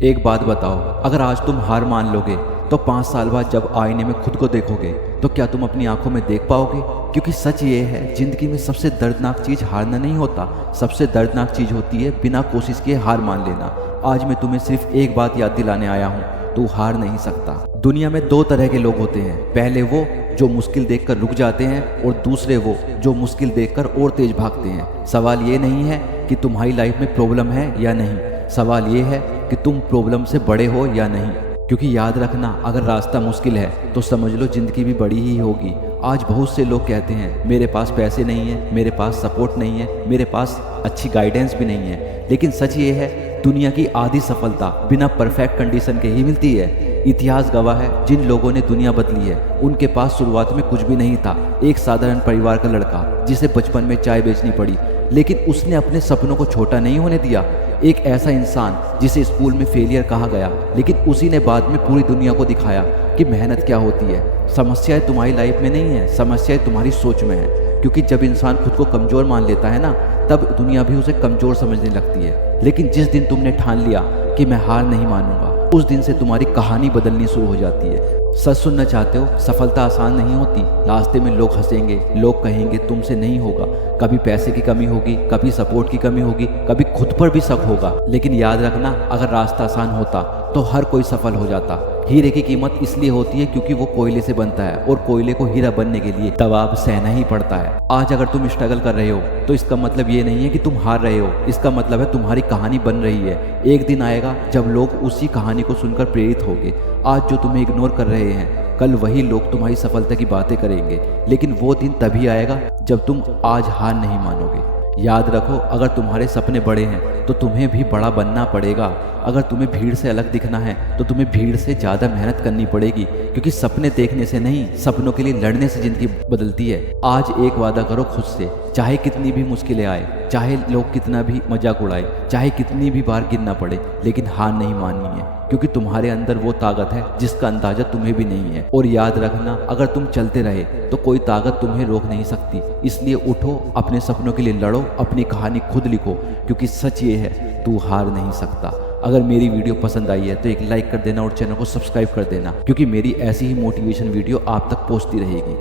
एक बात बताओ, अगर आज तुम हार मान लोगे तो 5 साल बाद जब आईने में खुद को देखोगे तो क्या तुम अपनी आंखों में देख पाओगे? क्योंकि सच ये है, जिंदगी में सबसे दर्दनाक चीज हारना नहीं होता, सबसे दर्दनाक चीज होती है बिना कोशिश किए हार मान लेना। आज मैं तुम्हें सिर्फ एक बात याद दिलाने आया हूँ, तू हार नहीं सकता। दुनिया में 2 तरह के लोग होते हैं, पहले वो जो मुश्किल देखकर रुक जाते हैं और दूसरे वो जो मुश्किल देखकर और तेज भागते हैं। सवाल ये नहीं है कि तुम्हारी लाइफ में प्रॉब्लम है या नहीं, सवाल ये है कि तुम प्रॉब्लम से बड़े हो या नहीं। क्योंकि याद रखना, अगर रास्ता मुश्किल है तो समझ लो जिंदगी भी बड़ी ही होगी। आज बहुत से लोग कहते हैं मेरे पास पैसे नहीं है, मेरे पास सपोर्ट नहीं है, मेरे पास अच्छी गाइडेंस भी नहीं है, लेकिन सच ये है, दुनिया की आधी सफलता बिना परफेक्ट कंडीशन के ही मिलती है। इतिहास गवाह है, जिन लोगों ने दुनिया बदली है उनके पास शुरुआत में कुछ भी नहीं था। एक साधारण परिवार का लड़का जिसे बचपन में चाय बेचनी पड़ी, लेकिन उसने अपने सपनों को छोटा नहीं होने दिया। एक ऐसा इंसान जिसे स्कूल में फेलियर कहा गया, लेकिन उसी ने बाद में पूरी दुनिया को दिखाया कि मेहनत क्या होती है। समस्याएं तुम्हारी लाइफ में नहीं है, समस्याएं तुम्हारी सोच में है। क्योंकि जब इंसान खुद को कमज़ोर मान लेता है ना, तब दुनिया भी उसे कमज़ोर समझने लगती है। लेकिन जिस दिन तुमने ठान लिया कि मैं हार नहीं मानूंगा, उस दिन से तुम्हारी कहानी बदलनी शुरू हो जाती है। सच सुनना चाहते हो? सफलता आसान नहीं होती। रास्ते में लोग हंसेंगे, लोग कहेंगे तुमसे नहीं होगा, कभी पैसे की कमी होगी, कभी सपोर्ट की कमी होगी, कभी खुद पर भी शक होगा। लेकिन याद रखना, अगर रास्ता आसान होता तो हर कोई सफल हो जाता। हीरे की कीमत इसलिए होती है क्योंकि वो कोयले से बनता है, और कोयले को हीरा बनने के लिए दबाव सहना ही पड़ता है। आज अगर तुम स्ट्रगल कर रहे हो तो इसका मतलब ये नहीं है कि तुम हार रहे हो, इसका मतलब है तुम्हारी कहानी बन रही है। एक दिन आएगा जब लोग उसी कहानी को सुनकर प्रेरित होंगे। आज जो तुम्हें इग्नोर कर रहे हैं, कल वही लोग तुम्हारी सफलता की बातें करेंगे। लेकिन वो दिन तभी आएगा जब तुम आज हार नहीं मानोगे। याद रखो, अगर तुम्हारे सपने बड़े हैं तो तुम्हें भी बड़ा बनना पड़ेगा। अगर तुम्हें भीड़ से अलग दिखना है तो तुम्हें भीड़ से ज़्यादा मेहनत करनी पड़ेगी। क्योंकि सपने देखने से नहीं, सपनों के लिए लड़ने से ज़िंदगी बदलती है। आज एक वादा करो खुद से, चाहे कितनी भी मुश्किलें आए, चाहे लोग कितना भी मजाक उड़ाए, चाहे कितनी भी बार गिरना पड़े, लेकिन हार नहीं माननी है। क्योंकि तुम्हारे अंदर वो ताकत है जिसका अंदाजा तुम्हें भी नहीं है। और याद रखना, अगर तुम चलते रहे तो कोई ताकत तुम्हें रोक नहीं सकती। इसलिए उठो, अपने सपनों के लिए लड़ो, अपनी कहानी खुद लिखो। क्योंकि सच ये है, तू हार नहीं सकता। अगर मेरी वीडियो पसंद आई है तो एक लाइक कर देना और चैनल को सब्सक्राइब कर देना, क्योंकि मेरी ऐसी ही मोटिवेशन वीडियो आप तक पहुंचती रहेगी।